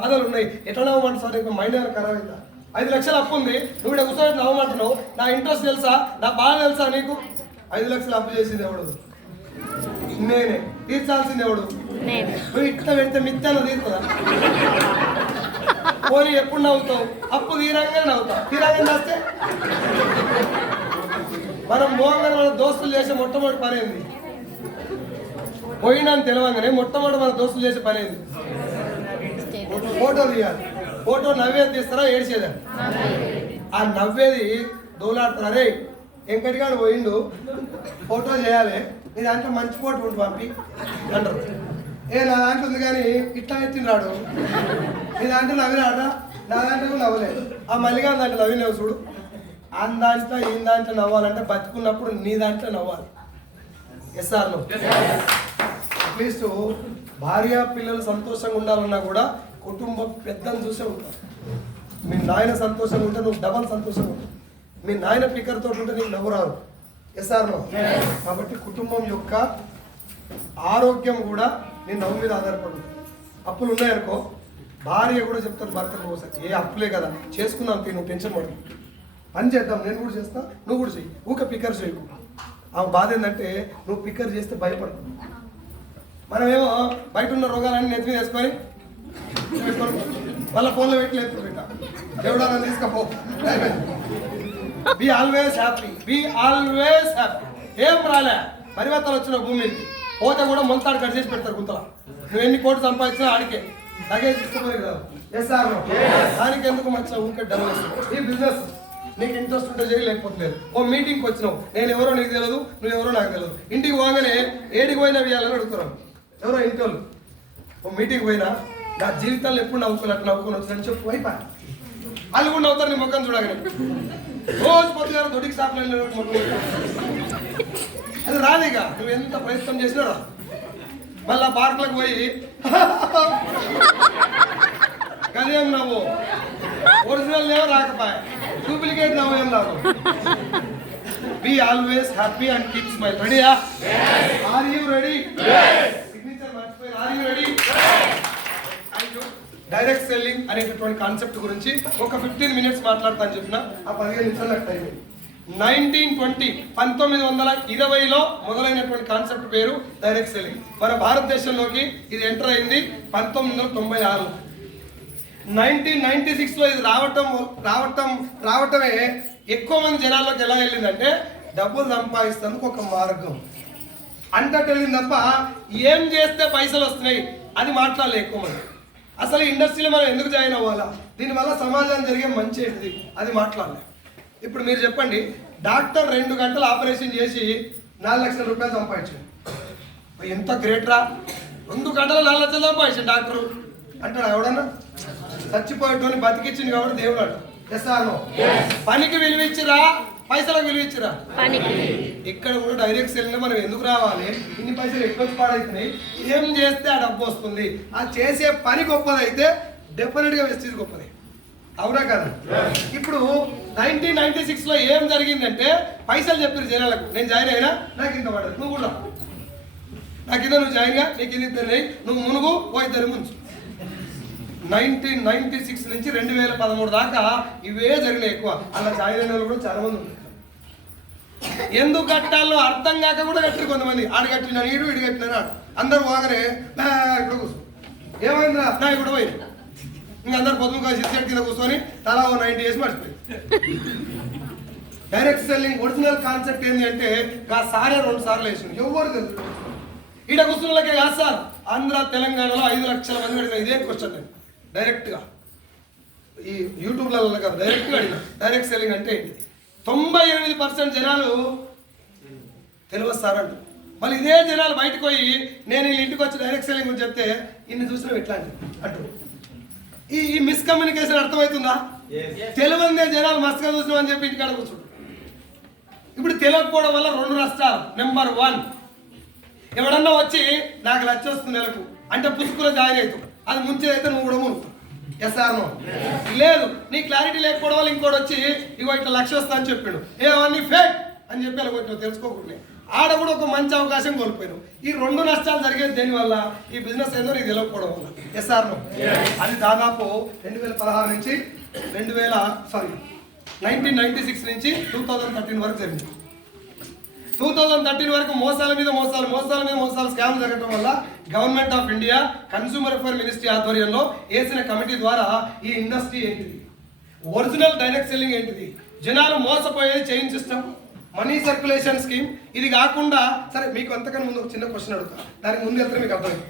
బాధలు ఉన్నాయి. ఎట్లా నవ్వమంట సార్ ఇంకా మైండ్ ఏమైనా ఖరాబ్ అవుతా? 5 లక్షలు అప్పు ఉంది, నువ్వు ఇక్కడ కూర్చొని నవ్వమంటున్నావు. నా ఇంట్రెస్ట్ తెలుసా, నా బాధ తెలుసా నీకు? 5 లక్షలు అప్పు చేసింది ఎవడు? నేనే. తీర్చాల్సింది ఎవడు? నువ్వు ఇట్లా పెడితే మిత్యాలు తీరుతుందా? పోనీ ఎప్పుడు నవ్వుతావు? అప్పు తీరంగానే నవ్వుతావు. తీరంగానే నస్తే మనం మోహంగా మన దోస్తులు చేసే మొట్టమొదటి పని ఏంది? పోయినాన్ని తెలవంగానే మొట్టమొదటి మన దోస్తులు చేసే పని ఏంది? ఫోటో తీయాలి. ఫోటో నవ్వేది తీస్తారా ఏడ్చేదా? ఆ నవ్వేది దోలాడుతారా? రే వెంకటిగాడు పోయిండు, ఫోటో చేయాలి, నీ దాంట్లో మంచి ఫోటో ఉండి పంపి అంటారు. నా దాంట్లో ఉంది కానీ ఇట్లా ఎత్తిండ్రాడు, నీ దాంట్లో నవ్విరాడా? నా దాంట్లో నవ్వలేదు. ఆ మల్లిగా దాంట్లో నవ్వినావు చూడు. ఆ దాంట్లో ఈ దాంట్లో నవ్వాలంటే బతుకున్నప్పుడు నీ దాంట్లో నవ్వాలి. Yes or no? అట్లీస్ట్ భార్య పిల్లలు సంతోషంగా ఉండాలన్నా కూడా కుటుంబం పెద్దను చూసే ఉంటారు. మీ నాయన సంతోషంగా ఉంటే నువ్వు డబల్ సంతోషంగా ఉంటావు. మీ నాయన పిక్కర్తో ఉంటే నీకు నవ్వు రాదు. Yes or no? కాబట్టి కుటుంబం యొక్క ఆరోగ్యం కూడా నీ నవ్వు మీద ఆధారపడుతుంది. అప్పులు ఉన్నాయనుకో, భార్య కూడా చెప్తారు భర్తకు ఒకసారి, ఏ అప్పులే కదా చేసుకున్నాం, నువ్వు టెన్షన్ పడు, పని చేద్దాం, నేను కూడా చేస్తా, నువ్వు కూడా చెయ్యి, ఊక పిక్కర్ చేయకు. ఆ బాధ ఏంటంటే నువ్వు పిక్కర్ చేస్తే భయపడదు. మనమేమో బయట ఉన్న రోగాలన్నీ నెత్తి మీద వేసుకొని వాళ్ళ ఫోన్లో పెట్టి లేదు పెట్ట దేవుడా నన్ను తీసుకపో. Be always happy, be always happy. ఏం రాలే, పరివర్తన వచ్చిన భూమికి పోతే కూడా మొలతాడు కట్ చేసి పెడతారు గుంతలా. నువ్వు ఎన్ని కోట్లు సంపాదించినా ఆడికే లగేజ్ తీసుకుపోయి కదా. Yes or no? దానికి ఎందుకు మంచిగా ఊరికే డబ్బులు వస్తుంది. ఈ బిజినెస్ నీకు ఇంట్రెస్ట్ ఉంటే చేయి, లేకపోతే లేదు. ఓ మీటింగ్కి వచ్చినావు, నేను ఎవరో నీకు తెలియదు, నువ్వు ఎవరో నాకు తెలియదు. ఇంటికి పోగానే ఏడికి పోయినా వేయాలని అడుగుతున్నావు ఎవరో ఇంటి వాళ్ళు. ఓ మీటింగ్కి పోయినా నా జీవితాల్లో ఎప్పుడు నవ్వుకుని అట్లా నవ్వుకుని వచ్చానని చెప్పు అయిపోయి వాళ్ళు కూడా నవ్వుతారు నీ ముఖం చూడగానే. రోజు పొద్దుగా దొడికి సాపలు ముఖం అది రాదేగా, నువ్వు ఎంత ప్రయత్నం చేసినా రా. మళ్ళా పార్కులకు పోయి గదేం నవ్వు, ఒరిజినల్ ఏమో రాకపోయా, డూప్లికేట్ నవ్వు ఏం రాదు. Be always happy and keep smile. రెడీయా? Are you ready? సిగ్నేచర్ మర్చిపోయి, are you ready? Direct selling అనేటటువంటి కాన్సెప్ట్ గురించి ఒక 15 మినిట్స్ మాట్లాడతాను చెప్పిన, ఆ 15 నిమిషాలు నాకు టైం. 1920లో మొదలైనటువంటి కాన్సెప్ట్ పేరు డైరెక్ట్ సెల్లింగ్. మన భారతదేశంలోకి ఇది ఎంటర్ అయింది 1996. 1996లో ఇది రావటమే ఎక్కువ మంది జనాల్లోకి ఎలా వెళ్ళిందంటే డబ్బులు సంపాదిస్తేందుకు ఒక మార్గం అంతటి వెళ్ళింది తప్ప ఏం చేస్తే పైసలు వస్తున్నాయి అది మాట్లాడలే ఎక్కువ మంది. అసలు ఇండస్ట్రీలో మనం ఎందుకు జాయిన్ అవ్వాలా, దీనివల్ల సమాజానికి జరిగే మంచి ఏంటిది అది మాట్లాడలే. ఇప్పుడు మీరు చెప్పండి, డాక్టర్ 2 గంటలు ఆపరేషన్ చేసి 4 లక్షల రూపాయలు సంపాదించాడు. ఎంత గ్రేట్ రా, 2 గంటలు 4 లక్షలు సంపాదించాడు డాక్టరు అంటాడు. ఎవడన్నా చచ్చిపోయేటోని బతికిచ్చింది కాబట్టి దేవుడు అంట. Yes or no? పనికి విలువిచ్చిరా, పైసలకు విలువిచ్చిరా? ఇక్కడ కూడా డైరెక్ట్ సెల్లింగ్ మనం ఎందుకు రావాలి, ఇన్ని పైసలు ఎక్కువ పాడవుతున్నాయి, ఏం చేస్తే ఆ డబ్బు వస్తుంది, ఆ చేసే పని గొప్పదైతే డెఫినెట్గా వెస్టీజ్ గొప్పది. అవునా కదా? ఇప్పుడు 1996లో ఏం జరిగిందంటే పైసలు చెప్పారు జనాలకు, నేను జాయిన్ అయినా నాకు ఇంత పడదు, నువ్వు కూడా నాకు ఇంత, నువ్వు జాయిన్గా నీకు ఇది ఇద్దరు, నువ్వు మునుగు ఓ ఇద్దరు ముంచు. 1996 నుంచి 2013 దాకా ఇవే జరిగినాయి ఎక్కువ. అలా జాయిన్ అయిన వాళ్ళు కూడా చాలా మంది ఉన్నారు. ఎందుకు కట్టాలో అర్థం కాక కూడా కట్టారు కొంతమంది. ఆడ కట్టిన నీడు, ఇటు కట్టిన నాడు, అందరూ పోగానే ఇక్కడ కూర్చో, ఏమైందా నా కూడా పోయింది. ఇంకా అందరు పొద్దున సిక్స్ కింద కూర్చొని తలా 90 వేసి మర్చిపోయింది. డైరెక్ట్ సెల్లింగ్ ఒరిజినల్ కాన్సెప్ట్ ఏంటి అంటే సారే 2 సార్లు వేసింది, ఎవరు తెలుసు. ఈడ కూర్చున్నలకే కాదు సార్, ఆంధ్ర తెలంగాణలో 5 లక్షల మంది అడిగిన ఇదే క్వశ్చన్. నేను డైరెక్ట్గా ఈ యూట్యూబ్లలో కదా డైరెక్ట్గా అడిగిన డైరెక్ట్ సెల్లింగ్ అంటే ఏంటి. 98% జనాలు తెలియదు సార్ అంట. మళ్ళీ ఇదే జనాలు బయటకు పోయి నేను వీళ్ళ ఇంటికి వచ్చి డైరెక్ట్ సెల్లింగ్ గురించి చెప్తే ఇన్ని చూసినావు ఎట్లా అంటూ ఈ మిస్కమ్యూనికేషన్ అర్థమవుతుందా? తెలివందే జనాలు మస్తుగా చూసినావు అని చెప్పి ఇంటికాడ కూర్చుంటారు. ఇప్పుడు తెలియకపోవడం వల్ల 2 నష్టాలు. నెంబర్ 1, ఎవడన్నా వచ్చి నాకు లక్ష వస్తుంది నెలకు అంటే పుస్తకులో జాయిన్ అవుతావు, అది ముంచేదైతే నువ్వు కూడా మునుగు. Yes or no? లేదు, నీ క్లారిటీ లేకపోవడం వల్ల ఇంకోటి వచ్చి ఇగో ఇట్లా లక్ష వస్తా అని చెప్పాడు, ఏమన్నీ ఫేక్ అని చెప్పి అలా కొట్టినావు తెలుసుకోకుండా. ఆడ కూడా ఒక మంచి అవకాశం కోల్పోయారు. ఈ 2 నష్టాలు జరిగేది దేనివల్ల? ఈ బిజినెస్ ఏందో నీకు తెలియకపోవడం వల్ల. ఎస్ఆర్ను అది దాదాపు 2016 నుంచి 1996 నుంచి 2013 వరకు జరిగింది. 2013 వరకు మోసాల మీద మోసాలు స్కామ్ జరగడం వల్ల government of India consumer affair ministry ఆధ్వర్యంలో వేసిన కమిటీ ద్వారా ఈ ఇండస్ట్రీ ఏంటిది, ఒరిజినల్ డైరెక్ట్ సెల్లింగ్ ఏంటిది, జనాలు మోసపోయేది chain system, money circulation scheme, ఇది కాకుండా సరే మీకు అంతకన్నా ముందు ఒక చిన్న క్వశ్చన్ అడుగుతా, దానికి ముందు వెళ్తే మీకు అర్థమైంది.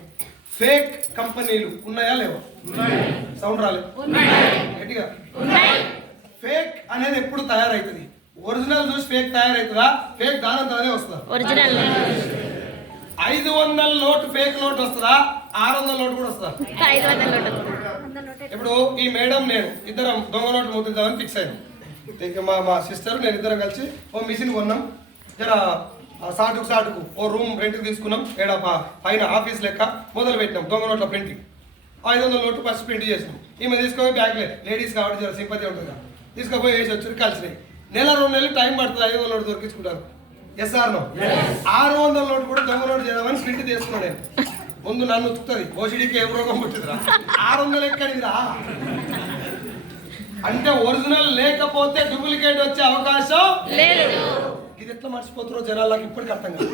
ఫేక్ కంపెనీలు ఉన్నాయా లేవా? సౌండ్ రాలేదు గట్టిగా. ఫేక్ అనేది ఎప్పుడు తయారవుతుంది? ఒరిజినల్ చూసి ఫేక్ తయారవుతుందా? ఫేక్ దానంతో అదే వస్తుందా? ఒరిజినల్ 500 నోట్ ఫేక్ నోట్ వస్తుందా? 600 నోట్ కూడా వస్తుందా? 500 నోట్. ఇప్పుడు ఈ మేడం నేను ఇద్దరం దొంగ నోట్ ముద్దిద్దామని ఫిక్స్ అయ్యాను. మా సిస్టర్ నేను ఇద్దరం కలిసి ఓ మిషన్ కొన్నాం. జర సాటుకు ఓ రూమ్ రెంట్కి తీసుకున్నాం. పైన ఆఫీస్ లెక్క మొదలు పెట్టినాం దొంగ నోట్ల ప్రింటింగ్. 500 నోట్లు ఫస్ట్ ప్రింట్ చేసినాం. ఈమె తీసుకొని బ్యాగ్లే, లేడీస్ కాబట్టి జర సింపతి ఉంటుంది కదా, తీసుకుపోయి వేసి వచ్చి కలిసినాయి. 1-2 నెలలు టైం పడుతుంది 500 నోటు దొరికించుకుంటారు. ఎస్ఆర్ 600 నోటు కూడా దొంగ నోటు చేద్దామని ప్రింట్ చేసుకున్నాను నేను. ముందు నన్ను ఉతుకుతుంది, ఓసిడీకి ఏ రోగం పుట్టిందిరా, 600 ఎక్కడిదిరా అంటే ఒరిజినల్ లేకపోతే డూప్లికేట్ వచ్చే అవకాశం లేదు. ఇది ఎట్లా మర్చిపోతారో జనాలకు ఇప్పటికీ అర్థం కాదు.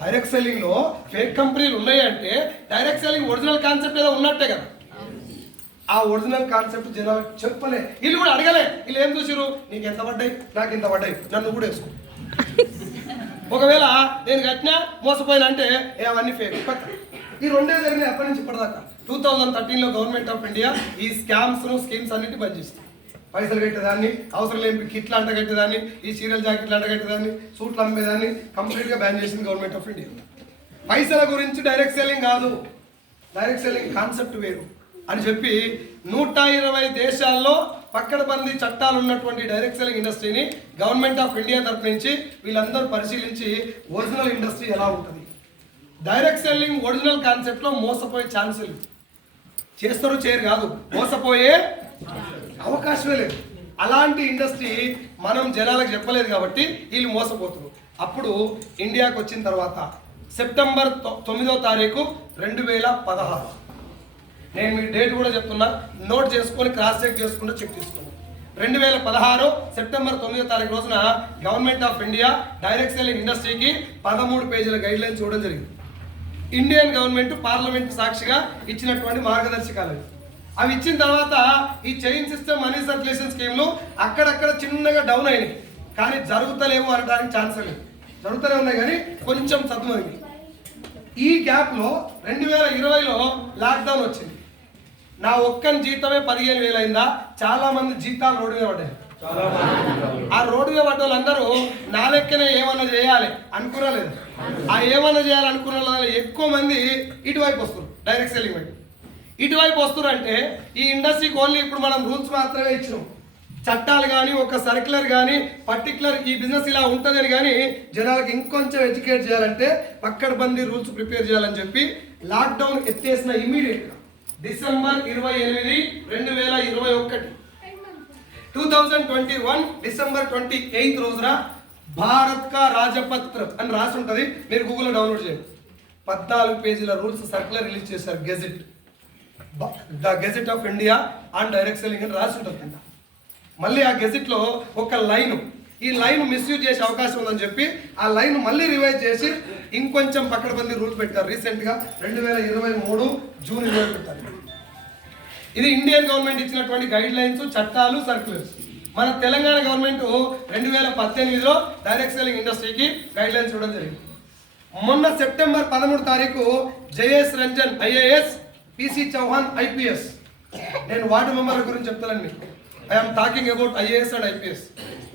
డైరెక్ట్ సెల్లింగ్ లో ఫేక్ కంపెనీలు ఉన్నాయంటే డైరెక్ట్ సెల్లింగ్ ఒరిజినల్ కాన్సెప్ట్ ఏదో ఉన్నట్టే కదా. ఆ ఒరిజినల్ కాన్సెప్ట్ జనాలకు చెప్పలే, వీళ్ళు కూడా అడగలే. వీళ్ళు ఏం చూసిరు, నీకు ఎంత పడ్డాయి, నాకు ఇంత పడ్డాయి, నన్ను కూడా వేసుకో. ఒకవేళ నేను కట్టినా మోసపోయినా అంటే అవన్నీ ఫేక్. ఈ 2 జరిగినాయి అప్పటి నుంచి ఇప్పటిదాకా. 2013లో గవర్నమెంట్ ఆఫ్ ఇండియా ఈ స్కీమ్స్ అన్నిటి బంద్ చేసింది. పైసలు కట్టేదాన్ని, అవసరం లేని కిట్లు అంట కట్టేదాన్ని, ఈ సీరియల్ జాకెట్లు అంట కట్టేదాన్ని, సూట్లు అమ్మేదాన్ని కంప్లీట్గా బ్యాన్ చేసింది గవర్నమెంట్ ఆఫ్ ఇండియా. పైసల గురించి డైరెక్ట్ సెల్లింగ్ కాదు, డైరెక్ట్ సెల్లింగ్ కాన్సెప్ట్ వేరు అని చెప్పి 120 దేశాల్లో పక్కడబందీ చట్టాలు ఉన్నటువంటి డైరెక్ట్ సెల్లింగ్ ఇండస్ట్రీని గవర్నమెంట్ ఆఫ్ ఇండియా తరఫు నుంచి వీళ్ళందరూ పరిశీలించి ఒరిజినల్ ఇండస్ట్రీ ఎలా ఉంటుంది, డైరెక్ట్ సెల్లింగ్ ఒరిజినల్ కాన్సెప్ట్లో మోసపోయే ఛాన్సులు చేస్తారు చేయరు కాదు, మోసపోయే అవకాశమే లేదు. అలాంటి ఇండస్ట్రీ మనం జనాలకు చెప్పలేదు కాబట్టి వీళ్ళు మోసపోతున్నారు. అప్పుడు ఇండియాకి వచ్చిన తర్వాత సెప్టెంబర్ 9వ తారీఖు 2016, నేను మీకు డేట్ కూడా చెప్తున్నా, నోట్ చేసుకొని క్రాస్ చెక్ చేసుకుంటూ చెక్ చేసుకోండి. 2016 సెప్టెంబర్ 9వ తారీఖు రోజున government of India direct selling ఇండస్ట్రీకి 13 పేజీల గైడ్ లైన్స్ చూడడం జరిగింది. ఇండియన్ గవర్నమెంట్ పార్లమెంట్ సాక్షిగా ఇచ్చినటువంటి మార్గదర్శకాలు అవి ఇచ్చిన తర్వాత ఈ చైన్ సిస్టమ్ మనీ సర్క్యులేషన్ స్కీమ్లు అక్కడక్కడ చిన్నగా డౌన్ అయినాయి, కానీ జరుగుతలేవు అనడానికి ఛాన్స్ లేదు. జరుగుతూనే ఉన్నాయి కానీ కొంచెం సద్దుమరిగి. ఈ గ్యాప్లో 2020లో లాక్డౌన్ వచ్చింది. నా ఒక్కని జీతమే 15,000 అయిందా? చాలా మంది జీతాలు రోడ్డు మీద పడ్డాయి. ఆ రోడ్డు మీద పడ్డ వాళ్ళందరూ నా లెక్కనే ఏమన్నా చేయాలి అనుకునలేదు. ఆ ఏమన్నా చేయాలి అనుకున్న వాళ్ళు ఎక్కువ మంది ఇటువైపు వస్తారు, డైరెక్ట్ సెల్లింగ్ వైపు. ఇటువైపు వస్తారు అంటే ఈ ఇండస్ట్రీకి ఓన్లీ ఇప్పుడు మనం రూల్స్ మాత్రమే ఇచ్చినాం, చట్టాలు కానీ ఒక సర్క్యులర్ కానీ పర్టికులర్ ఈ బిజినెస్ ఇలా ఉంటుందని కానీ జనాలకు ఇంకొంచెం ఎడ్యుకేట్ చేయాలంటే పక్కడబందీ రూల్స్ ప్రిపేర్ చేయాలని చెప్పి లాక్డౌన్ ఎత్తేసిన ఇమీడియట్గా డిసెంబర్ 28, 2021 2021 డిసెంబర్ 28 రోజున భారత్ కా రాజపత్ర అని రాసి ఉంటుంది, మీరు గూగుల్లో డౌన్లోడ్ చేయండి. 14 పేజీల రూల్స్ సర్క్యులర్ రిలీజ్ చేశారు. Gazette, the gazette of India on direct selling అని రాసి ఉంటుంది కింద. మళ్ళీ ఆ గెజెట్లో ఒక లైన్, ఈ లైన్ మిస్యూజ్ చేసే అవకాశం ఉందని చెప్పి ఆ లైన్ మళ్ళీ రివైజ్ చేసి ఇంకొంచెం పక్కడబందీ రూల్ పెట్టారు. రీసెంట్గా 2023 జూన్ 20 పెట్టారు. ఇది ఇండియన్ గవర్నమెంట్ ఇచ్చినటువంటి గైడ్ లైన్స్, చట్టాలు, సర్క్యులర్స్. మన తెలంగాణ గవర్నమెంట్ 2018లో డైరెక్ట్ సెల్లింగ్ ఇండస్ట్రీకి గైడ్ లైన్స్ ఇవ్వడం జరిగింది. మొన్న సెప్టెంబర్ 13 తారీఖు Jayesh Ranjan IAS, PC Chauhan IPS, నేను వార్డు మెంబర్ల గురించి చెప్తాను మీకు. I'm talking about IAS and IPS.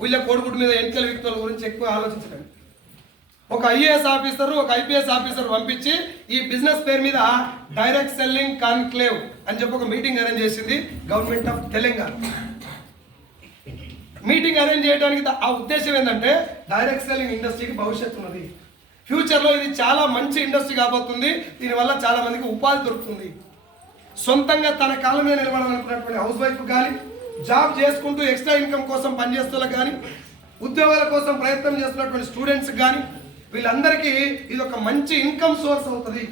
వీళ్ళ కోడిగుడ్డు మీద ఎన్నికల వ్యక్తుల గురించి ఎక్కువ ఆలోచించకండి. ఒక ఐఏఎస్ ఆఫీసర్, ఒక ఐపీఎస్ ఆఫీసర్ పంపించి ఈ బిజినెస్ పేరు మీద డైరెక్ట్ సెల్లింగ్ కాన్క్లేవ్ అని చెప్పి ఒక మీటింగ్ అరేంజ్ చేసింది government of Telangana. Meeting arrange చేయడానికి ఆ ఉద్దేశం ఏంటంటే డైరెక్ట్ సెల్లింగ్ ఇండస్ట్రీకి భవిష్యత్తు ఉన్నది, ఫ్యూచర్లో ఇది చాలా మంచి ఇండస్ట్రీ కాబోతుంది, దీనివల్ల చాలా మందికి ఉపాధి దొరుకుతుంది. సొంతంగా తన కాళ్ళ మీద నిలబడాలనుకున్నటువంటి హౌస్ వైఫ్ కానీ, జాబ్ చేసుకుంటూ ఎక్స్ట్రా ఇన్కమ్ కోసం పనిచేస్తులకు కానీ, ఉద్యోగాల కోసం ప్రయత్నం చేస్తున్నటువంటి స్టూడెంట్స్కి కానీ, వీళ్ళందరికీ ఇది ఒక మంచి ఇన్కమ్ సోర్స్ అవుతుంది.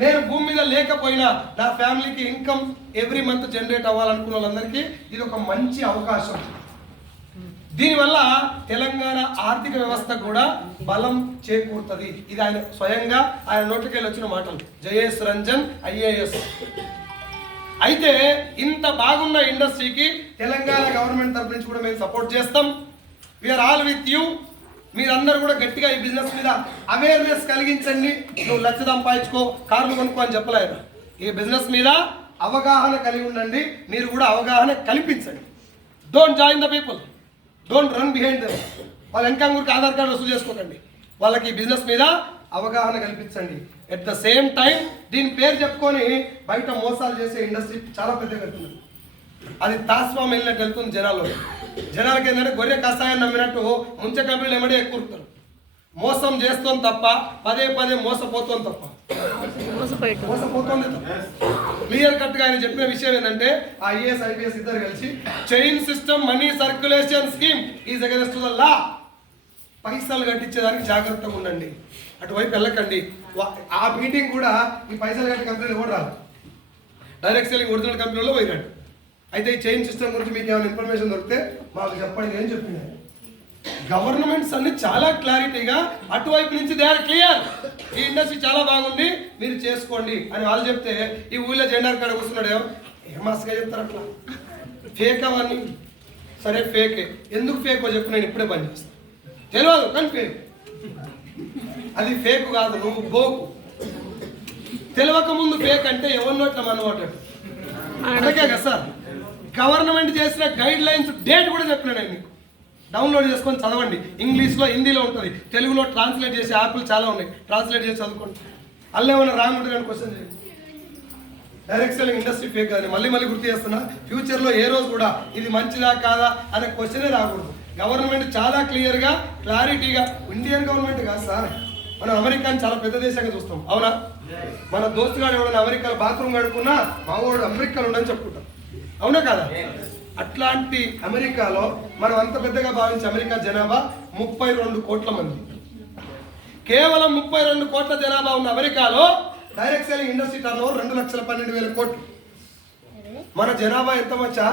నేను భూమి మీద లేకపోయినా నా ఫ్యామిలీకి ఇన్కమ్ ఎవ్రీ మంత్ జనరేట్ అవ్వాలనుకున్న వాళ్ళందరికీ ఇది ఒక మంచి అవకాశం. దీనివల్ల తెలంగాణ ఆర్థిక వ్యవస్థ కూడా బలం చేకూరుతుంది. ఇది ఆయన స్వయంగా ఆయన నోటికెళ్ళి వచ్చిన మాటలు. జయేష్ రంజన్ IAS. అయితే ఇంత బాగున్న ఇండస్ట్రీకి తెలంగాణ గవర్నమెంట్ తరఫు నుంచి కూడా మేము సపోర్ట్ చేస్తాం. We are all with you. మీరందరూ కూడా గట్టిగా ఈ బిజినెస్ మీద అవేర్నెస్ కలిగించండి. నువ్వు లక్ష సంపాదించుకో, కార్లు కొనుక్కో అని చెప్పలేదు. ఈ బిజినెస్ మీద అవగాహన కలిగి ఉండండి. మీరు కూడా అవగాహన కల్పించండి. Don't join the people, don't run behind them. వాళ్ళ వెనకాల ఆధార్ కార్డు వసూలు చేసుకోకండి. వాళ్ళకి ఈ బిజినెస్ మీద అవగాహన కల్పించండి. ఎట్ ద సేమ్ టైం దీని పేరు చెప్పుకొని బయట మోసాలు చేసే ఇండస్ట్రీ చాలా పెద్దగా వెళ్తుంది. అది తాస్వాం వెళ్ళినట్టు వెళ్తుంది జనాల్లో. జనాలకి ఏంటంటే గొర్రె కషాయం నమ్మినట్టు ముంచె కంపెనీలు ఏమంటే ఎక్కుతారు. మోసం చేస్తాం తప్ప పదే మోసపోతాం తప్ప మోసపోతుంది. క్లియర్ కట్ గా ఆయన చెప్పిన విషయం ఏంటంటే ఆ IAS IPS ఇద్దరు కలిసి chain system money circulation scheme is against the law. పైసలు కట్టించేదానికి జాగ్రత్తగా ఉండండి, అటువైపు వెళ్ళకండి. ఆ మీటింగ్ కూడా ఈ పైసలు కట్టి కంపెనీలు కూడా రాదు, డైరెక్ట్ సెల్లింగ్ ఒరిజినల్ కంపెనీలో పోయినాడు. అయితే ఈ చైన్ సిస్టమ్ గురించి మీకు ఏమైనా ఇన్ఫర్మేషన్ దొరికితే మాకు చెప్పండి అని చెప్పింది. గవర్నమెంట్స్ అన్ని చాలా క్లారిటీగా అటువైపు నుంచి దే ఆర్ క్లియర్. ఈ ఇండస్ట్రీ చాలా బాగుంది, మీరు చేసుకోండి అని వాళ్ళు చెప్తే ఈ ఊళ్ళో జెండా కాడ కూర్చున్నాడు. ఏం మాస్గా చెప్తారు అట్లా? ఫేక్ అవన్నీ. సరే ఫేకే, ఎందుకు ఫేకో చెప్పు, నేను ఇప్పుడే పని చేస్తాను. తెలియదు కానీ ఫేక్. అది ఫేక్ కాదు, నువ్వు బోకు. తెలియక ముందు ఫేక్ అంటే ఎవరినో ఇట్లా మనవాడు. అందుకే కదా సార్ గవర్నమెంట్ చేసిన గైడ్ లైన్స్ డేట్ కూడా చెప్పినాను నేను మీకు. డౌన్లోడ్ చేసుకొని చదవండి. ఇంగ్లీష్లో హిందీలో ఉంటుంది, తెలుగులో ట్రాన్స్లేట్ చేసే యాప్లు చాలా ఉన్నాయి, ట్రాన్స్లేట్ చేసి చదువుకోండి. అల్లే ఏమైనా రాంగ్ ఉంటుంది అని క్వశ్చన్ చేయండి. డైరెక్ట్ సెల్లింగ్ ఇండస్ట్రీ ఫేక్ కాదు. మళ్ళీ గుర్తు చేస్తున్నా, ఫ్యూచర్లో ఏ రోజు కూడా ఇది మంచిదా కాదా అనే క్వశ్చనే రాకూడదు. గవర్నమెంట్ చాలా క్లియర్గా క్లారిటీగా, ఇండియన్ గవర్నమెంట్ కాదు సార్, మనం అమెరికాని చాలా పెద్ద దేశంగా చూస్తాం, అవునా? మన దోస్తుగాడు ఎవరైనా అమెరికాలో బాత్రూమ్ కడుక్కున్నా మా వాడు అమెరికాలో ఉండని చెప్పుకుంటాం, అవునా కదా? అట్లాంటి అమెరికాలో మనం అంత పెద్దగా భావించే అమెరికా జనాభా 32 కోట్ల మంది. కేవలం 32 కోట్ల జనాభా ఉన్న అమెరికాలో డైరెక్ట్ సెల్లింగ్ ఇండస్ట్రీ టర్నోవర్ 2,12,000 కోట్లు. మన జనాభా ఎంత వచ్చా?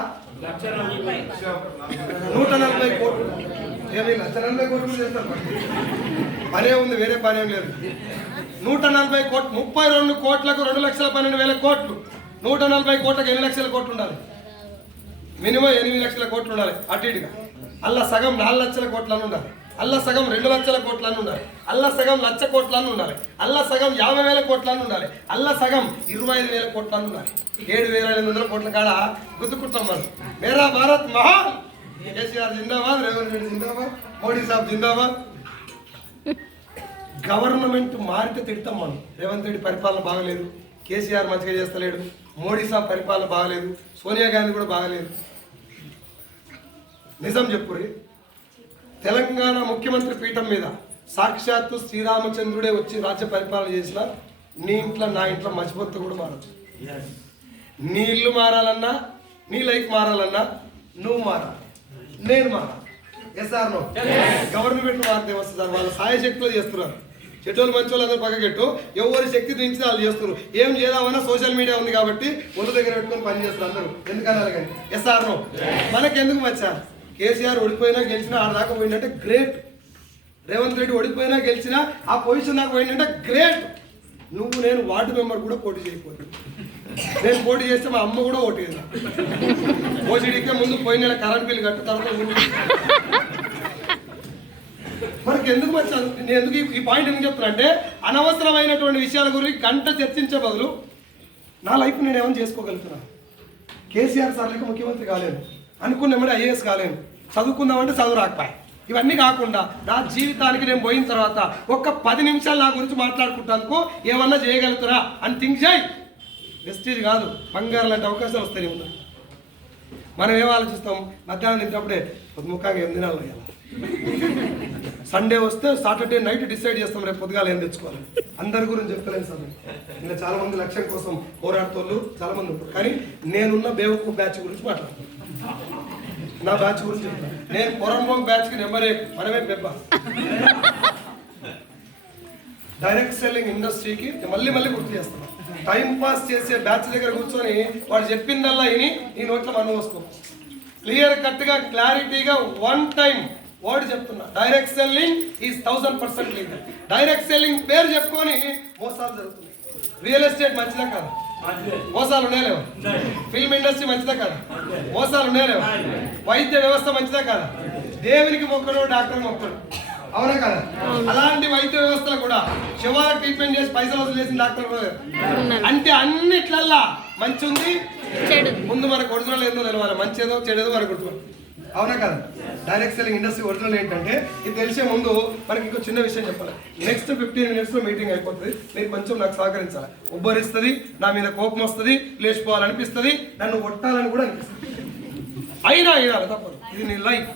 140 కోట్లు. 140 కోట్లు చేస్తారు, పనే ఉంది, వేరే పనేం లేదు. 140 కోట్లు. 32 కోట్లకు 2,12,000 కోట్లు. 140 కోట్లకు 8 లక్షల కోట్లు ఉండాలి, మినిమం 8 లక్షల కోట్లు ఉండాలి అటు ఇటుగా. అల్లా సగం 4 లక్షల కోట్లను ఉండాలి, అల్లా సగం 2 లక్షల కోట్లను ఉండాలి, అల్లా సగం 1,00,000 కోట్లను ఉండాలి, అల్లా సగం 50,000 కోట్లను ఉండాలి, అల్లా సగం 25,000 కోట్లను ఉండాలి. 7,500 కోట్ల కాడ గుర్తుకుంటాం మనం. మేరా భారత్ మహాన్. కేసీఆర్ జిందాబాద్, రేవంత్ రెడ్డి జిందాబాద్, మోడీ సాబ్ జిందాబాద్. గవర్నమెంట్ మారితే తిడతాం మనం. రేవంత్ రెడ్డి పరిపాలన బాగలేదు, కేసీఆర్ మంచిగా చేస్తలేడు, మోడీ సాబ్ పరిపాలన బాగలేదు, సోనియా గాంధీ కూడా బాగలేదు. నిజం చెప్పురి, తెలంగాణ ముఖ్యమంత్రి పీఠం మీద సాక్షాత్తు శ్రీరామచంద్రుడే వచ్చి రాజ్య పరిపాలన చేసిన నీ ఇంట్లో నా ఇంట్లో మర్చిపోతే కూడా మారదు. నీ ఇల్లు మారాలన్నా, నీ లైఫ్ మారాలన్నా నువ్వు మారాలి, నేను మారాలి. SR no? గవర్నమెంట్ మారితే వస్తుంది, వాళ్ళ సాయశక్తిలో చేస్తున్నారు. చెడ్డోళ్ళు మంచి వాళ్ళు అందరూ పక్కకెట్టు, ఎవరి శక్తి దించి వాళ్ళు చేస్తున్నారు. ఏం చేద్దామన్నా సోషల్ మీడియా ఉంది కాబట్టి ఒళ్ళు దగ్గర పెట్టుకొని పని చేస్తారు అందరూ. ఎందుకన్నారు కానీ ఎస్ఆర్ నో? మనకెందుకు మచ్చా? కేసీఆర్ ఓడిపోయినా గెలిచినా ఆడ దాకా పోయిందంటే గ్రేట్. రేవంత్ రెడ్డి ఓడిపోయినా గెలిచినా ఆ పొజిషన్ దాకా పోయిందంటే గ్రేట్. నువ్వు నేను వార్డు మెంబర్ కూడా పోటీ చేయకపోతే, నేను పోటీ చేస్తే మా అమ్మ కూడా ఓటు వేయదు. ఓసీడీకే ముందు పోయిన నెల కరెంట్ బిల్లు కట్టు, తర్వాత మనకి ఎందుకు వచ్చాను. నేను ఎందుకు ఈ పాయింట్ ఎందుకు చెప్తున్నా అంటే, అనవసరమైనటువంటి విషయాల గురించి గంట చర్చించే బదులు నా లైఫ్ నేను ఏమైనా చేసుకోగలుగుతున్నాను. కేసీఆర్ సార్ లేక ముఖ్యమంత్రి కాలేను, అనుకున్నామంటే IAS కాలేను, చదువుకుందామంటే చదువు రాకపోయి. ఇవన్నీ కాకుండా నా జీవితానికి నేను పోయిన తర్వాత ఒక్క 10 నిమిషాలు నా గురించి మాట్లాడుకుంటానుకో ఏమన్నా చేయగలుగుతారా అని థింక్ చేయి. వెస్టేజ్ కాదు, బంగారం లాంటి అవకాశాలు వస్తాయి ఉన్నా. మనం ఏం ఆలోచిస్తాం? మధ్యాహ్నం తింటప్పుడే ముఖంగా 8 దినాలు అయ్యాలి. సండే వస్తే సాటర్డే నైట్ డిసైడ్ చేస్తాం రేపు పొద్దుగాల ఏం తెచ్చుకోవాలి. అందరి గురించి చెప్తలేను సార్, ఇలా చాలా మంది లక్ష్యం కోసం పోరాడుతోళ్ళు చాలా మంది ఉంటారు. కానీ నేనున్న బేవకు బ్యాచ్ గురించి మాట్లాడుతాను, నా బ్యాచ్ గురించి చెప్తాను. నేను పొరంబోక్ బ్యాచ్కి నెంబర్ మనమే పెబ్బ. డైరెక్ట్ సెల్లింగ్ ఇండస్ట్రీకి మళ్ళీ గుర్తు చేస్తున్నాం. టైం పాస్ చేసే బ్యాచ్ దగ్గర కూర్చొని వాడు చెప్పిందల్లా ఈ నోట్లో మనం వసుకో. క్లియర్ కట్గా క్లారిటీగా వన్ టైం వర్డ్ చెప్తున్నా. Direct selling is 1000% legal. Direct selling పేరు చెప్పుకొని మోసాలు జరుగుతున్నాయి. రియల్ ఎస్టేట్ మంచిదా కాదు? మోసాలు ఉన్నాయలేవు. ఫిల్మ్ ఇండస్ట్రీ మంచిదా కాదు? మోసాలు ఉన్నాయలేవు. వైద్య వ్యవస్థ మంచిదా కాదు? దేవునికి మొక్కడు, డాక్టర్ మొక్కడు, అవునా కదా? అలాంటి వైద్య వ్యవస్థలు కూడా శివాల ట్రీట్మెంట్ చేసి పైసలు వసూలు చేసిన డాక్టర్ కూడా అంటే అన్నిట్లల్లా మంచి ఉంది, ముందు మనకు ఒరిజినల్ ఏందో తెలవాలి. మంచి ఏదో చెడేదో మనకు గుర్తు, అవునా కదా? డైరెక్ట్ సెల్లింగ్ ఇండస్ట్రీ ఒరిజినల్ ఏంటంటే ఇది తెలిసే ముందు మనకి ఇంకో చిన్న విషయం చెప్పాలి. నెక్స్ట్ 15 minutes లో మీటింగ్ అయిపోతుంది. మీరు కొంచెం నాకు సహకరించాలి. ఉబ్బరిస్తుంది, నా మీద కోపం వస్తుంది, లేచిపోవాలనిపిస్తుంది, నన్ను కొట్టాలని కూడా అనిపిస్తుంది. అయినా తప్పదు. ఇది నీ లైఫ్.